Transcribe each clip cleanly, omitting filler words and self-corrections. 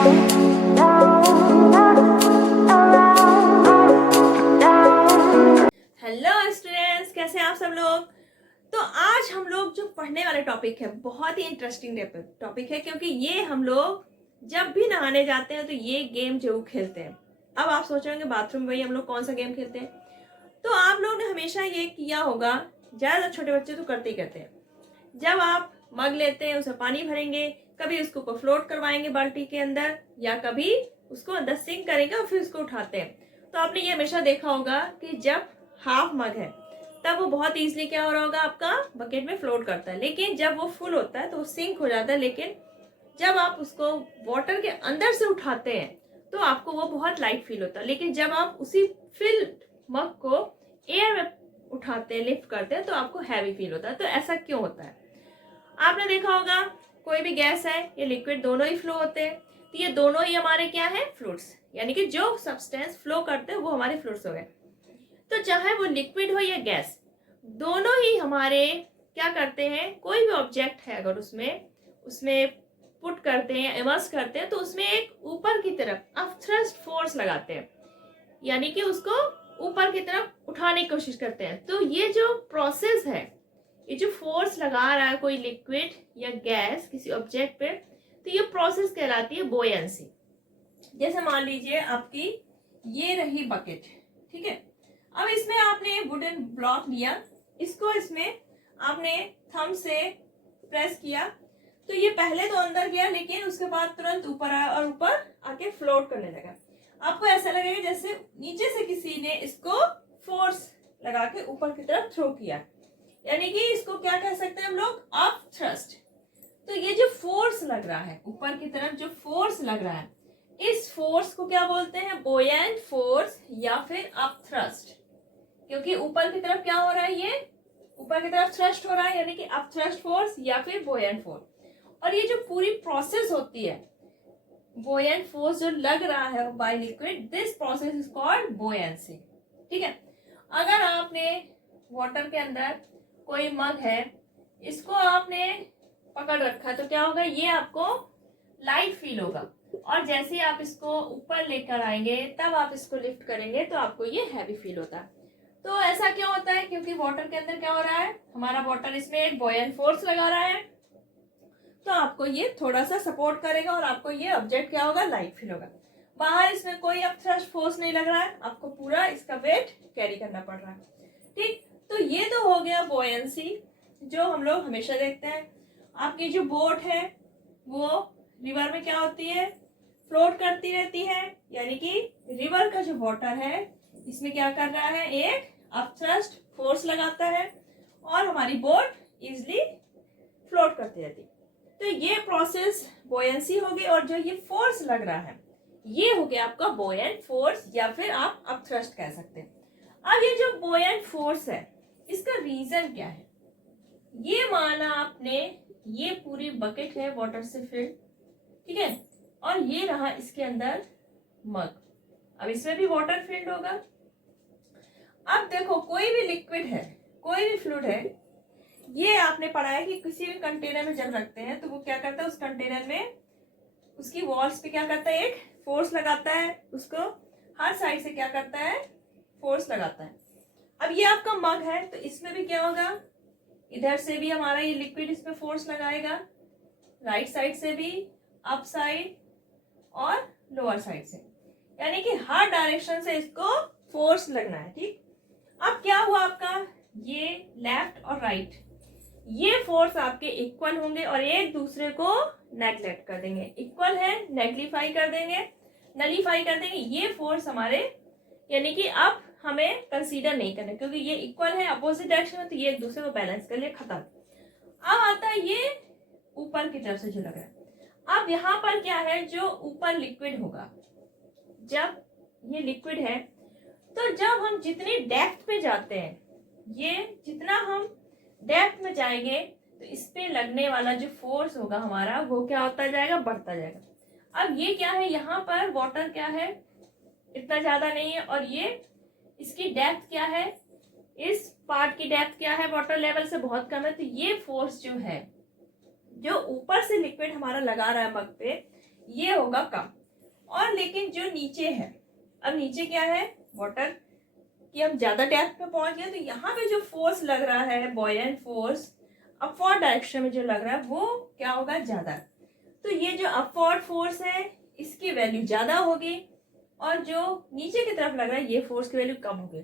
Hello students, कैसे हैं आप सब लोग। तो आज हम लोग जो पढ़ने वाले टॉपिक है बहुत ही इंटरेस्टिंग टॉपिक है, क्योंकि ये हम लोग जब भी नहाने जाते हैं तो ये गेम जरूर खेलते हैं। अब आप सोचेंगे बाथरूम में हम लोग कौन सा गेम खेलते हैं, तो आप लोग ने हमेशा ये किया होगा, ज़्यादा छोटे बच्चे तो करते ही करते हैं। जब आप मग लेते हैं उसमें पानी भरेंगे, कभी उसको को फ्लोट करवाएंगे बाल्टी के अंदर, या कभी उसको अंदर सिंक करेंगे और फिर उसको उठाते हैं। तो आपने ये हमेशा देखा होगा कि जब हाफ मग है तब वो बहुत इजीली क्या हो रहा होगा, आपका बकेट में फ्लोट करता है। लेकिन जब वो फुल होता है तो वो सिंक हो जाता है। लेकिन जब आप उसको वाटर के अंदर से उठाते हैं तो आपको वो बहुत लाइट फील होता है। लेकिन जब आप उसी फिल मग को एयर में उठाते हैं, लिफ्ट करते हैं, तो आपको हैवी फील होता है। तो ऐसा क्यों होता है? आपने देखा होगा कोई भी गैस है, ये लिक्विड, दोनों ही फ्लो होते हैं। तो ये दोनों ही हमारे क्या है, फ्लूइड्स, यानी कि जो सब्सटेंस फ्लो करते हैं वो हमारे फ्लूइड्स हो गए। तो चाहे वो लिक्विड हो या गैस, दोनों ही हमारे क्या करते हैं, कोई भी ऑब्जेक्ट है अगर उसमें उसमें पुट करते हैं, इमर्स करते हैं, तो उसमें एक ऊपर की तरफ अपथ्रस्ट फोर्स लगाते हैं, यानी कि उसको ऊपर की तरफ उठाने की कोशिश करते हैं। तो ये जो प्रोसेस है, ये जो फोर्स लगा रहा है कोई लिक्विड या गैस किसी ऑब्जेक्ट पे, तो ये प्रोसेस कहलाती है बोयंसी। जैसे मान लीजिए आपकी ये रही बकेट, ठीक है। अब इसमें आपने वुडन ब्लॉक लिया, इसको इसमें आपने थंब से प्रेस किया, तो ये पहले तो अंदर गया, लेकिन उसके बाद तुरंत ऊपर आया और ऊपर आके फ्लोट करने लगा। आपको ऐसा लगेगा जैसे नीचे से किसी ने इसको फोर्स लगा के ऊपर की तरफ थ्रो किया, यानी कि इसको क्या कह सकते हैं हम लोग, अप थ्रस्ट। तो ये जो फोर्स लग रहा है ऊपर की तरफ, जो फोर्स लग रहा है, इस फोर्स को क्या बोलते हैं, बोयेंट फोर्स या फिर अप थ्रस्ट। क्योंकि ऊपर की तरफ क्या हो रहा है, ये ऊपर की तरफ थ्रस्ट हो रहा है, यानी कि अप थ्रस्ट फोर्स या फिर बोयेंट फोर्स। और ये जो पूरी प्रोसेस होती है, बोयेंट फोर्स जो लग रहा है by liquid, this process is called buoyancy, ठीक है। अगर आपने वाटर के अंदर कोई मग है, इसको आपने पकड़ रखा, तो क्या होगा, ये आपको लाइट फील होगा, और जैसे ही आप इसको ऊपर लेकर आएंगे, तब आप इसको लिफ्ट करेंगे तो आपको ये हैवी फील होता है। तो ऐसा क्यों होता है? क्योंकि वाटर के अंदर क्या हो रहा है, हमारा वाटर इसमें एक बॉयंट फोर्स लगा रहा है, तो आपको ये थोड़ा सा सपोर्ट करेगा और आपको ये ऑब्जेक्ट क्या होगा, लाइट फील होगा। बाहर इसमें कोई अब थ्रस्ट फोर्स नहीं लग रहा है, आपको पूरा इसका वेट कैरी करना पड़ रहा है, ठीक। तो ये तो हो गया बोयंसी, जो हम लोग हमेशा देखते हैं। आपकी जो बोट है वो रिवर में क्या होती है, फ्लोट करती रहती है, यानी कि रिवर का जो वाटर है इसमें क्या कर रहा है, एक अपथ्रस्ट फोर्स लगाता है और हमारी बोट इजिली फ्लोट करती रहती है। तो ये प्रोसेस बोयंसी हो गई, और जो ये फोर्स लग रहा है ये हो गया आपका बोयंट फोर्स, या फिर आप अपथ्रस्ट कह सकते हैं। अब ये जो बोयंट फोर्स है, इसका रीजन क्या है? ये माना आपने, ये पूरी बकेट है वाटर से फिल्ड, ठीक है, और ये रहा इसके अंदर मग। अब इसमें भी वाटर फिल्ड होगा। अब देखो कोई भी लिक्विड है, कोई भी फ्लूइड है, ये आपने पढ़ा है कि किसी भी कंटेनर में जब रखते हैं तो वो क्या करता है, उस कंटेनर में उसकी वॉल्स पे क्या करता है, एक फोर्स लगाता है, उसको हर साइड से क्या करता है, फोर्स लगाता है। अब ये आपका मग है, तो इसमें भी क्या होगा, इधर से भी हमारा ये लिक्विड इस पे फोर्स लगाएगा, राइट साइड से भी, अप साइड और लोअर साइड से, यानी कि हर डायरेक्शन से इसको फोर्स लगना है, ठीक। अब क्या हुआ आपका, ये लेफ्ट और राइट, ये फोर्स आपके इक्वल होंगे और एक दूसरे को नेग्लेक्ट कर देंगे। इक्वल है, नेग्लिफाई कर देंगे, नलीफाई कर देंगे। ये फोर्स हमारे, यानी कि अब हमें कंसीडर नहीं करना, क्योंकि ये इक्वल है अपोजिट डायरेक्शन में, तो ये एक दूसरे को बैलेंस कर लिया, खत्म। अब आता है ये ऊपर की तरफ से जो लग रहा है। अब यहाँ पर क्या है, जो ऊपर लिक्विड होगा, जब ये लिक्विड है, तो जब हम जितनी डेप्थ में जाते हैं, ये जितना हम डेप्थ में जाएंगे, तो इस पे लगने वाला जो फोर्स होगा हमारा, वो क्या होता जाएगा, बढ़ता जाएगा। अब ये क्या है, यहाँ पर वाटर क्या है, इतना ज्यादा नहीं है, और ये इसकी डेप्थ क्या है, इस पार्ट की डेप्थ क्या है, वाटर लेवल से बहुत कम है। तो ये फोर्स जो है, जो ऊपर से लिक्विड हमारा लगा रहा है मग पे, ये होगा कम। और लेकिन जो नीचे है, अब नीचे क्या है, वाटर कि हम ज्यादा डेप्थ पे पहुंच गए, तो यहाँ पे जो फोर्स लग रहा है, बॉयलेंट फोर्स अपवर्ड डायरेक्शन में जो लग रहा है, वो क्या होगा, ज्यादा। तो ये जो अपवर्ड फोर्स है इसकी वैल्यू ज्यादा होगी, और जो नीचे की तरफ लग रहा है ये फोर्स की वैल्यू कम होगी।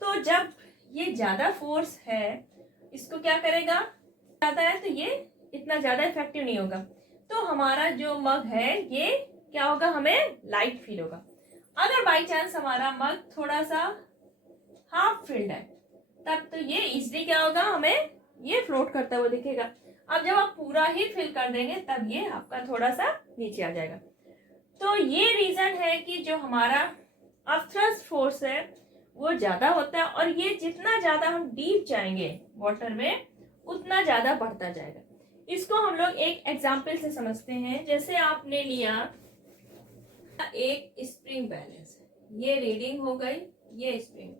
तो जब ये ज्यादा फोर्स है, इसको क्या करेगा, ज्यादा है तो ये इतना ज्यादा इफेक्टिव नहीं होगा। तो हमारा जो मग है ये क्या होगा, हमें लाइट फील होगा। अगर बाई चांस हमारा मग थोड़ा सा हाफ फिल्ड है, तब तो ये इजली क्या होगा, हमें ये फ्लोट करता हुआ दिखेगा। अब जब आप पूरा ही फिल कर देंगे तब ये आपका थोड़ा सा नीचे आ जाएगा। तो ये रीजन है कि जो हमारा अपथ्रस्ट फोर्स है वो ज्यादा होता है, और ये जितना ज्यादा हम डीप जाएंगे वाटर में उतना ज्यादा बढ़ता जाएगा। इसको हम लोग एक एग्जाम्पल से समझते हैं। जैसे आपने लिया एक स्प्रिंग बैलेंस, ये रीडिंग हो गई, ये स्प्रिंग,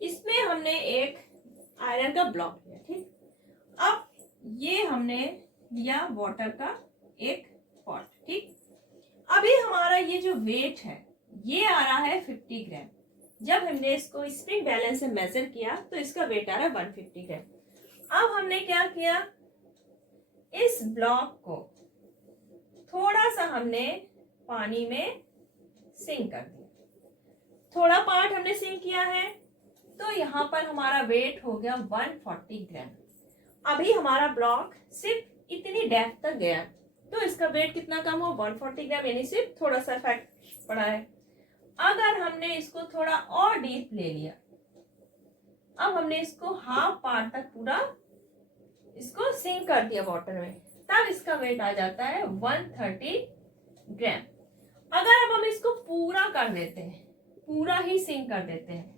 इसमें हमने एक आयरन का ब्लॉक लिया, ठीक। अब ये हमने लिया वाटर का एक पॉट, ठीक। अभी हमारा ये जो वेट है ये आ रहा है 50 ग्राम। जब हमने इसको स्प्रिंग बैलेंस से मेजर किया तो इसका वेट आ रहा है 150 ग्राम। अब हमने क्या किया, इस ब्लॉक को थोड़ा सा हमने पानी में सिंक कर दिया, थोड़ा पार्ट हमने सिंक किया है, तो यहाँ पर हमारा वेट हो गया 140 ग्राम। अभी हमारा ब्लॉक सिर्फ इतनी डेप्थ तक गया, तो इसका वेट कितना कम हो, 140 ग्राम, यानी सिर्फ थोड़ा सा इफेक्ट पड़ा है। अगर हमने इसको थोड़ा और डीप ले लिया, अब हमने इसको हाफ पार्ट तक पूरा इसको सिंक कर दिया वाटर में, तब इसका वेट आ जाता है 130 ग्राम। अगर अब हम इसको पूरा कर देते हैं, पूरा ही सिंक कर देते हैं,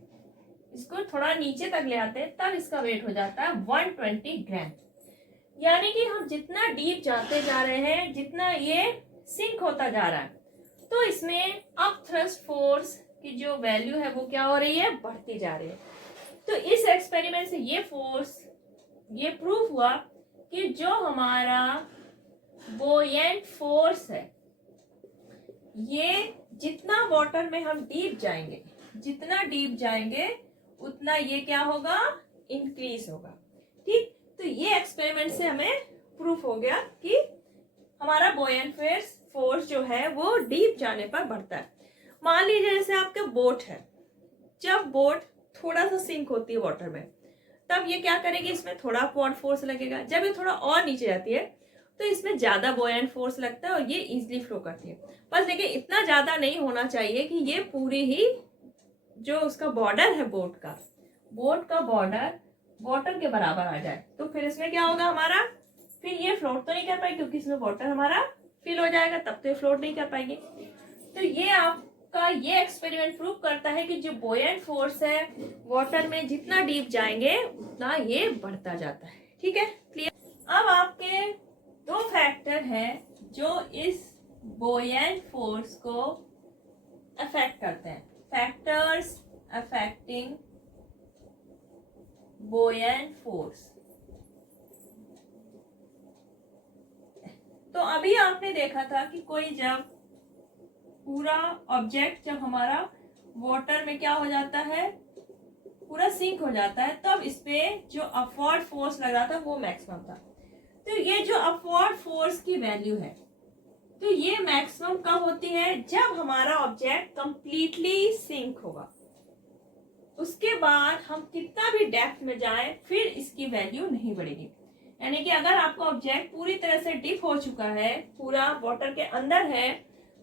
इसको थोड़ा नीचे तक ले आते हैं, तब इसका वेट हो जाता है 120 ग्राम। यानी कि हम जितना डीप जाते जा रहे हैं, जितना ये सिंक होता जा रहा है, तो इसमें अप थ्रस्ट फोर्स की जो वैल्यू है वो क्या हो रही है, बढ़ती जा रही है। तो इस एक्सपेरिमेंट से ये फोर्स, ये प्रूफ हुआ कि जो हमारा बोयेंट फोर्स है, ये जितना वाटर में हम डीप जाएंगे, जितना डीप जाएंगे उतना ये क्या होगा, इंक्रीज होगा, ठीक। तो ये एक्सपेरिमेंट से हमें प्रूफ हो गया कि हमारा बोयेंट फोर्स जो है वो डीप जाने पर बढ़ता है। मान लीजिए जैसे आपके बोट है, जब बोट थोड़ा सा सिंक होती है वाटर में, तब ये क्या करेगी, इसमें थोड़ा अपवर्ड फोर्स लगेगा। जब ये थोड़ा और नीचे जाती है तो इसमें ज्यादा बोयेंट फोर्स लगता है और ये इजिली फ्लो करती है। बस देखिए इतना ज्यादा नहीं होना चाहिए कि ये पूरी ही जो उसका बॉर्डर है बोट का बॉर्डर वाटर के बराबर आ जाए, तो फिर इसमें क्या होगा हमारा, फिर ये फ्लोट तो नहीं कर पाएगी, क्योंकि इसमें वाटर हमारा फिल हो जाएगा, तब तो ये फ्लोट नहीं कर पाएगी। तो ये आपका ये एक्सपेरिमेंट प्रूव करता है कि जो बोयेंट फोर्स है वाटर में जितना डीप जाएंगे उतना ये बढ़ता जाता है, ठीक है, क्लियर। अब आपके दो फैक्टर हैं जो इस बोयेंट फोर्स को अफेक्ट करते हैं, फैक्टर्स अफेक्टिंग बोयेंट फोर्स। तो अभी आपने देखा था कि कोई जब पूरा ऑब्जेक्ट जब हमारा वाटर में क्या हो जाता है, पूरा सिंक हो जाता है, तब इस पे जो अपवर्ड फोर्स लग रहा था वो मैक्सिमम था। तो ये जो अपवर्ड फोर्स की वैल्यू है, तो ये मैक्सिमम कब होती है, जब हमारा ऑब्जेक्ट कंप्लीटली सिंक होगा। उसके बाद हम कितना भी डेप्थ में जाएं, फिर इसकी वैल्यू नहीं बढ़ेगी। यानी कि अगर आपका ऑब्जेक्ट पूरी तरह से डीप हो चुका है, पूरा वाटर के अंदर है,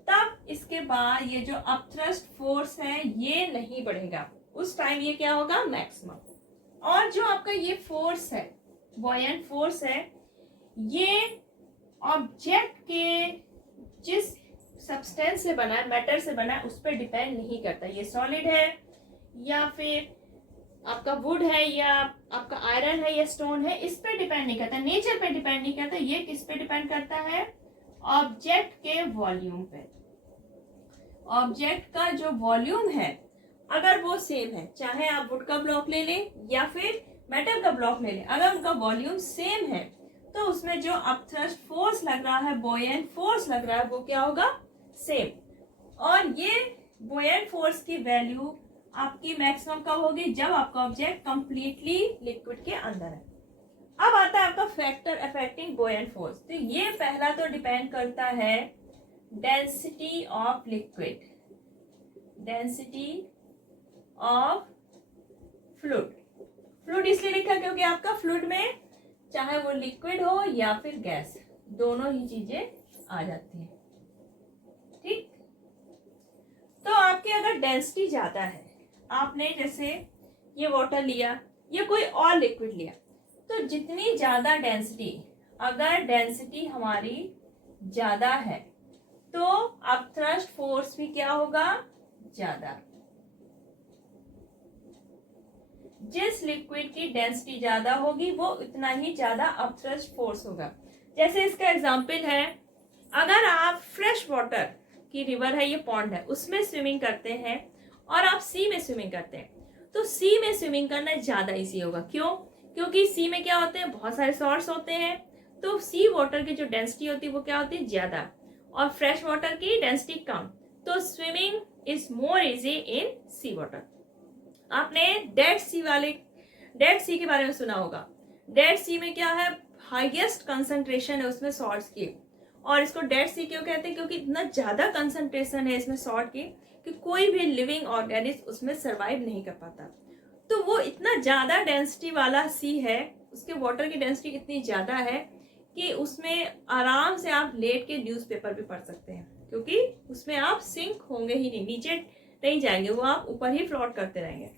तब इसके बाद ये जो अपथ्रस्ट फोर्स है ये नहीं बढ़ेगा, उस टाइम ये क्या होगा, मैक्सिमम। और जो आपका ये फोर्स है, बॉयेंट फोर्स है, ये ऑब्जेक्ट के जिस सब्सटेंस से बना है, मैटर से बना है, उस पर डिपेंड नहीं करता। ये सॉलिड है या फिर आपका वुड है या आपका आयरन है या स्टोन है, इस पे डिपेंड नहीं करता, नेचर पे डिपेंड नहीं करता। ये किस पे डिपेंड करता है, ऑब्जेक्ट के वॉल्यूम पे। ऑब्जेक्ट का जो वॉल्यूम है अगर वो सेम है, चाहे आप वुड का ब्लॉक ले लें या फिर मेटल का ब्लॉक ले लें, अगर उनका वॉल्यूम सेम है तो उसमें जो अपथ्रस्ट फोर्स लग रहा है, बुओयेंट फोर्स लग रहा है, वो क्या होगा? सेम। और ये बुओयेंट फोर्स की वैल्यू आपकी मैक्सिमम कब होगी? जब आपका ऑब्जेक्ट कंप्लीटली लिक्विड के अंदर है। अब आता है आपका फैक्टर अफेक्टिंग बुओयेंट फोर्स। तो ये पहला तो डिपेंड करता है density of liquid, density of fluid. Fluid इसलिए लिखा क्योंकि आपका फ्लूइड में चाहे वो लिक्विड हो या फिर गैस, दोनों ही चीजें आ जाती हैं। ठीक, तो आपकी अगर डेंसिटी ज्यादा है, आपने जैसे ये वाटर लिया या कोई और लिक्विड लिया, तो जितनी ज्यादा डेंसिटी, अगर डेंसिटी हमारी ज्यादा है तो अपथ्रस्ट फोर्स भी क्या होगा? ज्यादा। जिस लिक्विड की डेंसिटी ज्यादा होगी वो उतना ही ज्यादा अपथ्रस्ट फोर्स होगा। जैसे इसका एग्जांपल है, अगर आप फ्रेश वाटर की रिवर है, ये पॉन्ड है, उसमें स्विमिंग करते हैं और आप सी में स्विमिंग करते हैं, तो सी में स्विमिंग करना ज्यादा इजी होगा। क्यों? क्योंकि सी में क्या होते हैं? बहुत सारे सॉल्ट्स होते हैं, तो सी वाटर की जो डेंसिटी होती है वो क्या होती है? ज्यादा, और फ्रेश वाटर की डेंसिटी कम। तो swimming is more easy in sea water. आपने डेड सी के बारे में सुना होगा। डेड सी में क्या है? हाईएस्ट कंसंट्रेशन है उसमें सॉल्ट्स की, और इसको डेड सी क्यों कहते हैं? क्योंकि इतना ज्यादा कंसंट्रेशन है इसमें सॉल्ट की कि कोई भी लिविंग ऑर्गेनिज्म उसमें सरवाइव नहीं कर पाता। तो वो इतना ज्यादा डेंसिटी वाला सी है, उसके वाटर की डेंसिटी इतनी ज्यादा है कि उसमें आराम से आप लेट के न्यूज़पेपर भी पढ़ सकते हैं, क्योंकि उसमें आप सिंक होंगे ही नहीं, नीचे नहीं जाएंगे, वो आप ऊपर ही फ्लोट करते रहेंगे।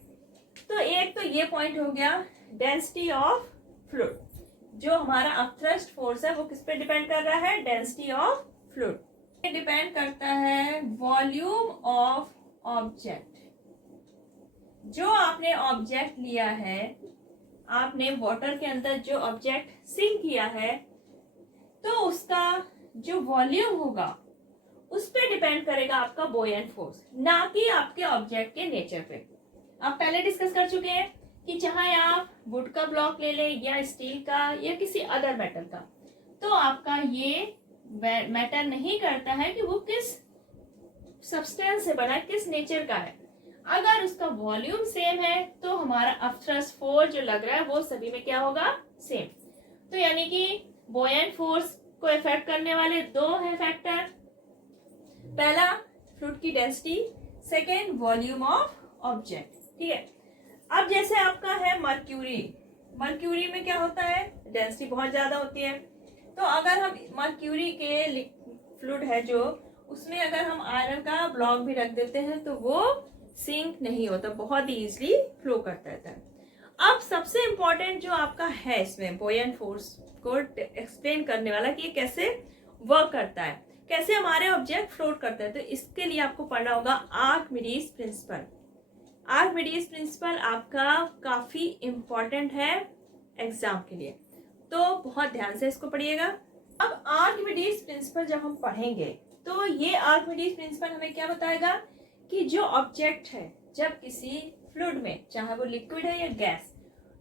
तो एक तो ये पॉइंट हो गया डेंसिटी ऑफ फ्लूइड। जो हमारा अपथ्रस्ट फोर्स है वो किस पे डिपेंड कर रहा है? Density of fluid. ये डिपेंड करता है वॉल्यूम ऑफ ऑब्जेक्ट। जो आपने ऑब्जेक्ट लिया है, आपने वाटर के अंदर जो ऑब्जेक्ट सिंक किया है, तो उसका जो वॉल्यूम होगा उस पे डिपेंड करेगा आपका बुओयेंट फोर्स, ना कि आपके ऑब्जेक्ट के नेचर पे। आप पहले डिस्कस कर चुके हैं कि चाहे आप वुड का ब्लॉक ले लें या स्टील का या किसी अदर मेटल का, तो आपका ये मैटर नहीं करता है कि वो किस सब्सटेंस से बना है, किस नेचर का है। अगर उसका वॉल्यूम सेम है तो हमारा अपथ्रस्ट फोर्स जो लग रहा है वो सभी में क्या होगा? सेम। तो यानी कि बुओयेंट फोर्स को इफेक्ट करने वाले दो हैं फैक्टर। पहला फ्लूइड की density, second volume of object. ठीक है, अब जैसे आपका है मर्क्यूरी। मर्क्यूरी में क्या होता है? डेंसिटी बहुत ज्यादा होती है। तो अगर हम मर्क्यूरी के फ्लूइड है जो, उसमें अगर हम आयरन का ब्लॉक भी रख देते हैं तो वो सिंक नहीं होता, बहुत ही इजीली फ्लो करता रहता है। अब सबसे इंपॉर्टेंट जो आपका है इसमें बुओयेंट फोर्स को एक्सप्लेन करने वाला कि ये कैसे वर्क करता है, कैसे हमारे ऑब्जेक्ट फ्लोट करते हैं, तो इसके लिए आपको पढ़ना होगा आर्किमिडीज प्रिंसिपल। आर्किमिडीज प्रिंसिपल आपका काफी इंपॉर्टेंट है एग्जाम के लिए, तो बहुत ध्यान से इसको पढ़िएगा। अब आर्किमिडीज प्रिंसिपल जब हम पढ़ेंगे तो ये आर्किमिडीज प्रिंसिपल हमें क्या बताएगा कि जो ऑब्जेक्ट है जब किसी फ्लूइड में, चाहे वो लिक्विड है या गैस,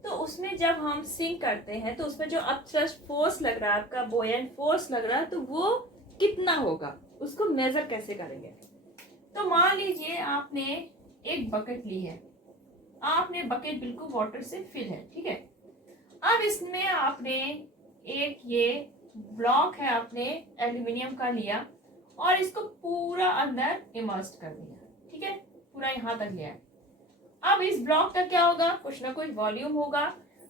तो उसमें जब हम सिंक करते हैं तो उसमें जो अपथ्रस्ट फोर्स लग रहा है, आपका बुओयेंट फोर्स लग रहा है, तो वो कितना होगा, उसको मेजर कैसे करेंगे। तो मान लीजिए आपने एक बकेट ली है, आपने बकेट बिल्कुल वाटर से फिल है, ठीक है। अब इसमें आपने एक ये ब्लॉक है, आपने एल्यूमिनियम का लिया और इसको पूरा अंदर इमर्स्ड कर दिया, ठीक है, पूरा यहाँ तक लिया है। अब इस ब्लॉक का क्या होगा? कुछ ना कुछ वॉल्यूम होगा।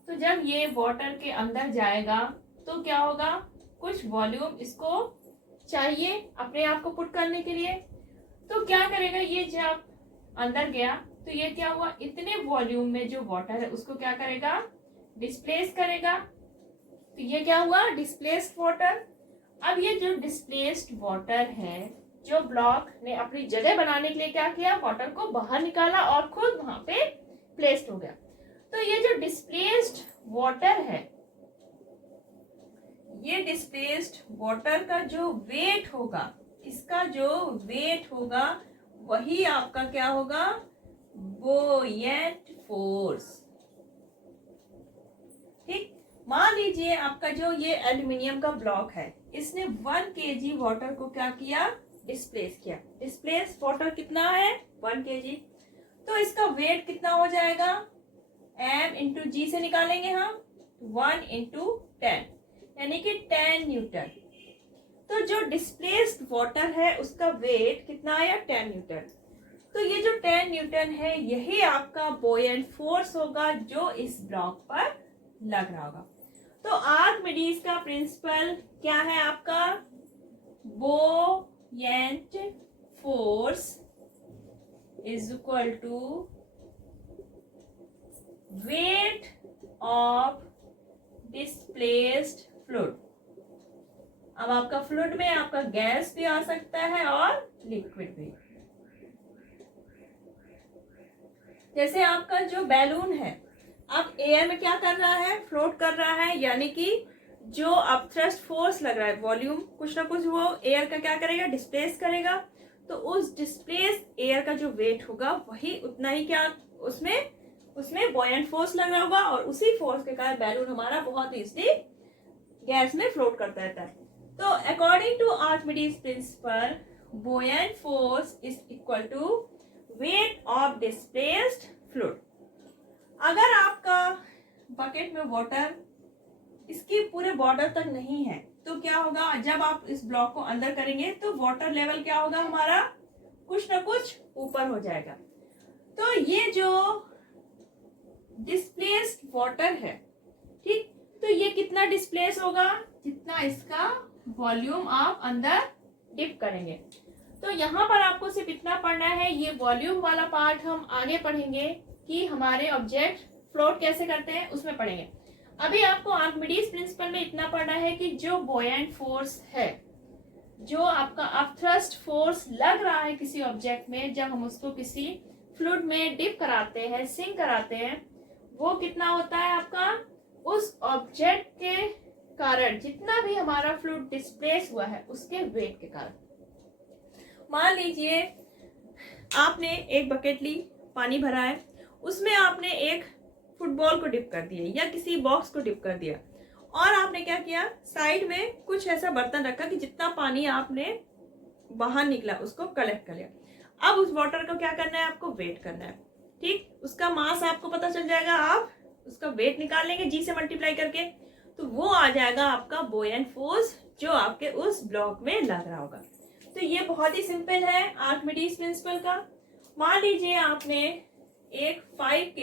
तो जब ये वाटर के अंदर जाएगा तो क्या होगा? कुछ वॉल्यूम इसको चाहिए अपने आप को पुट करने के लिए। तो क्या करेगा? ये जब अंदर गया तो ये क्या हुआ? इतने वॉल्यूम में जो वाटर है उसको क्या करेगा? डिस्प्लेस करेगा। तो ये क्या हुआ? Displaced water. अब ये जो डिस्प्लेस्ड वाटर है, जो ब्लॉक ने अपनी जगह बनाने के लिए क्या किया? वाटर को बाहर निकाला और खुद वहां पे प्लेस्ड हो गया। तो ये जो डिस्प्लेस्ड वाटर है, ये डिस्प्लेस्ड वाटर का जो वेट होगा, इसका जो वेट होगा वही आपका क्या होगा? बुओयेंट फोर्स। ठीक, मान लीजिए आपका जो ये एल्यूमिनियम का ब्लॉक है, इसने 1 kg वाटर को क्या किया, डिस्प्लेस किया। डिस्प्लेस वाटर कितना है, 1 kg। तो इसका वेट कितना हो जाएगा, m इंटू जी से निकालेंगे हम, 1 इंटू 10 यानी कि 10 न्यूटन। तो जो डिस्प्लेस्ड वाटर है उसका वेट कितना आया, 10 न्यूटन। तो ये जो 10 न्यूटन है यही आपका बोयंट फोर्स होगा जो इस ब्लॉक पर लग रहा होगा। तो आर्किमिडीज का प्रिंसिपल क्या है आपका, buoyant force is equal to weight of displaced fluid. अब आपका फ्लूइड में आपका गैस भी आ सकता है और लिक्विड भी। जैसे आपका जो बैलून है अब एयर में क्या कर रहा है, फ्लोट कर रहा है, यानी कि जो अब थ्रस्ट फोर्स लग रहा है, वॉल्यूम कुछ ना कुछ वो एयर का क्या करेगा, डिस्प्लेस करेगा। तो उस डिस्प्लेस एयर का जो वेट होगा वही उतना ही क्या उसमें बॉयंट फोर्स लग रहा होगा, और उसी फोर्स के कारण बैलून हमारा बहुत इजीली गैस में फ्लोट करता रहता है। तो according to Archimedes principle, buoyant force is equal to weight of displaced fluid. अगर आपका बकेट में वाटर इसकी पूरे बॉर्डर तक नहीं है तो क्या होगा, जब आप इस ब्लॉक को अंदर करेंगे तो वाटर लेवल क्या होगा हमारा, कुछ ना कुछ ऊपर हो जाएगा। तो ये जो डिस्प्लेस्ड वाटर है, ठीक, तो ये कितना डिस्प्लेस होगा, जितना इसका वॉल्यूम आप अंदर डिप करेंगे। तो यहाँ पर आपको सिर्फ इतना पढ़ना है, ये वॉल्यूम वाला पार्ट हम आगे पढ़ेंगे कि हमारे ऑब्जेक्ट फ्लोट कैसे करते हैं, उसमें पढ़ेंगे। अभी आपको आर्किमिडीज प्रिंसिपल में इतना पढ़ना है कि जो बॉयंट फोर्स है, जो आपका अपथ्रस्ट फोर्स लग रहा है किसी ऑब्जेक्ट में, जब हम उसको किसी फ्लूइड में डिप कराते हैं, सिंक कराते हैं, वो कितना होता है आपका, उस ऑब्जेक्ट के कारण जितना भी हमारा फ्लूइड डिस्प्लेस हुआ है उसके वेट के कारण। मान लीजिए आपने एक बकेट ली, पानी भरा है, उसमें आपने एक फुटबॉल को डिप कर दिया या किसी बॉक्स को डिप कर दिया, और आपने क्या किया, साइड में कुछ ऐसा बर्तन रखा कि जितना पानी आपने बाहर निकला उसको कलेक्ट कर लिया। अब उस वाटर को क्या करना है, आपको वेट करना है, ठीक, उसका मास आपको पता चल जाएगा, आप उसका वेट निकाल लेंगे जी से मल्टीप्लाई करके, तो वो आ जाएगा आपका बॉयंट फोर्स जो आपके उस ब्लॉक में लग रहा होगा। तो ये बहुत ही सिंपल है आर्किमिडीज प्रिंसिपल का। मान लीजिए आपने एक 5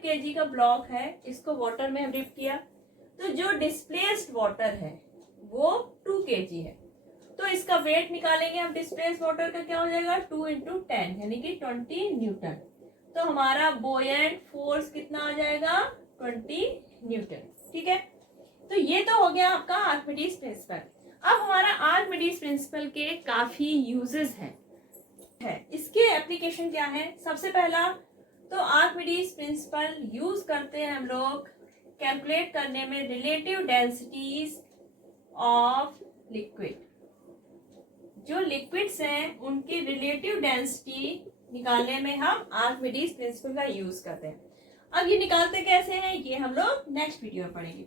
kg का ब्लॉक है, इसको वाटर में डिप किया, तो जो डिस्प्लेस्ड वाटर है वो 2 kg है। तो इसका वेट निकालेंगे हम, डिस्प्लेस्ड वाटर का क्या हो जाएगा, 2 इंटू 10 यानी कि 20 न्यूटन। तो हमारा बॉयंट फोर्स कितना आ जाएगा, 20 न्यूटन। ठीक है, तो ये तो हो गया आपका आर्किमिडीज प्रिंसिपल। अब हमारा आर्किमिडीज प्रिंसिपल के काफी यूजेस हैं, इसके एप्लीकेशन क्या है। सबसे पहला तो आर्किमिडीज प्रिंसिपल यूज करते हैं हम लोग कैलकुलेट करने में रिलेटिव डेंसिटीज ऑफ लिक्विड। जो लिक्विड्स हैं उनकी रिलेटिव डेंसिटी निकालने में हम आर्किमिडीज प्रिंसिपल का यूज करते हैं। अब ये निकालते कैसे हैं ये हम लोग नेक्स्ट वीडियो में पढ़ेंगे।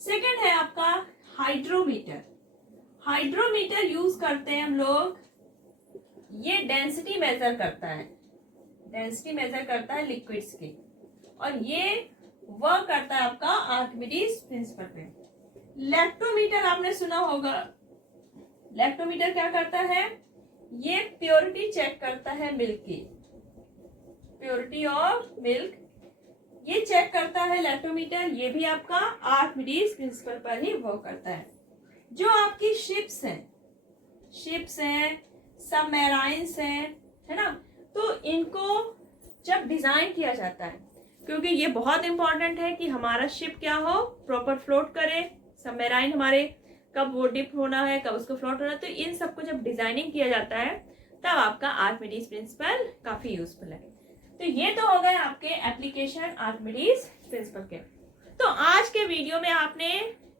सेकंड है आपका हाइड्रोमीटर। हाइड्रोमीटर यूज करते हैं हम लोग, ये डेंसिटी मेजर करता है, डेंसिटी मेजर करता है लिक्विड्स की, और ये वर्क करता है आपका आर्किमिडीज प्रिंसिपल पे। लैक्टोमीटर आपने सुना होगा, लैक्टोमीटर क्या करता है, ये प्योरिटी चेक करता है मिल्क की, प्योरिटी ऑफ मिल्क ये चेक करता है लैक्टोमीटर। ये भी आपका आर्किमिडीज प्रिंसिपल पर ही वर्क करता है। जो आपकी शिप्स हैं, सबमरीन्स हैं, है ना, तो इनको जब डिजाइन किया जाता है, क्योंकि ये बहुत इंपॉर्टेंट है कि हमारा शिप क्या हो, प्रॉपर फ्लोट करे, सबमरीन हमारे कब वो डिप होना है, कब उसको फ्लोट होना है, तो इन सबको जब डिजाइनिंग किया जाता है तब आपका आर्किमिडीज प्रिंसिपल काफी यूजफुल है। तो ये तो हो गए आपके एप्लीकेशन आर्किमिडीज प्रिंसिपल के। तो आज के वीडियो में आपने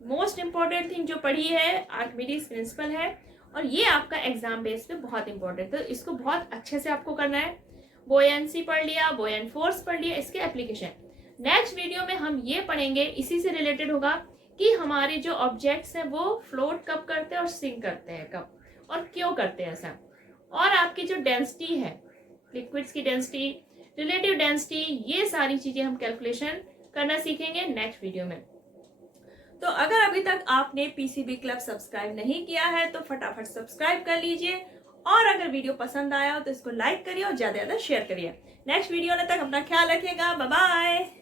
मोस्ट इंपॉर्टेंट थिंग जो पढ़ी है आर्किमिडीज प्रिंसिपल है, और ये आपका एग्जाम बेस पे बहुत इंपॉर्टेंट है, तो इसको बहुत अच्छे से आपको करना है। बोयंसी पढ़ लिया, बोयंट फोर्स पढ़ लिया, इसके एप्लीकेशन। नेक्स्ट वीडियो में हम ये पढ़ेंगे, इसी से रिलेटेड होगा कि हमारे जो ऑब्जेक्ट्स हैं वो फ्लोट कब करते हैं और सिंक करते हैं कब और क्यों करते हैं ऐसा, और आपकी जो डेंसिटी है, लिक्विड्स की डेंसिटी, रिलेटिव डेंसिटी, ये सारी चीजें हम कैलकुलेशन करना सीखेंगे नेक्स्ट वीडियो में। तो अगर अभी तक आपने पीसीबी क्लब सब्सक्राइब नहीं किया है तो फटाफट सब्सक्राइब कर लीजिए, और अगर वीडियो पसंद आया हो तो इसको लाइक करिए और ज्यादा से ज्यादा शेयर करिए। नेक्स्ट वीडियो तक अपना ख्याल रखिएगा। Bye bye.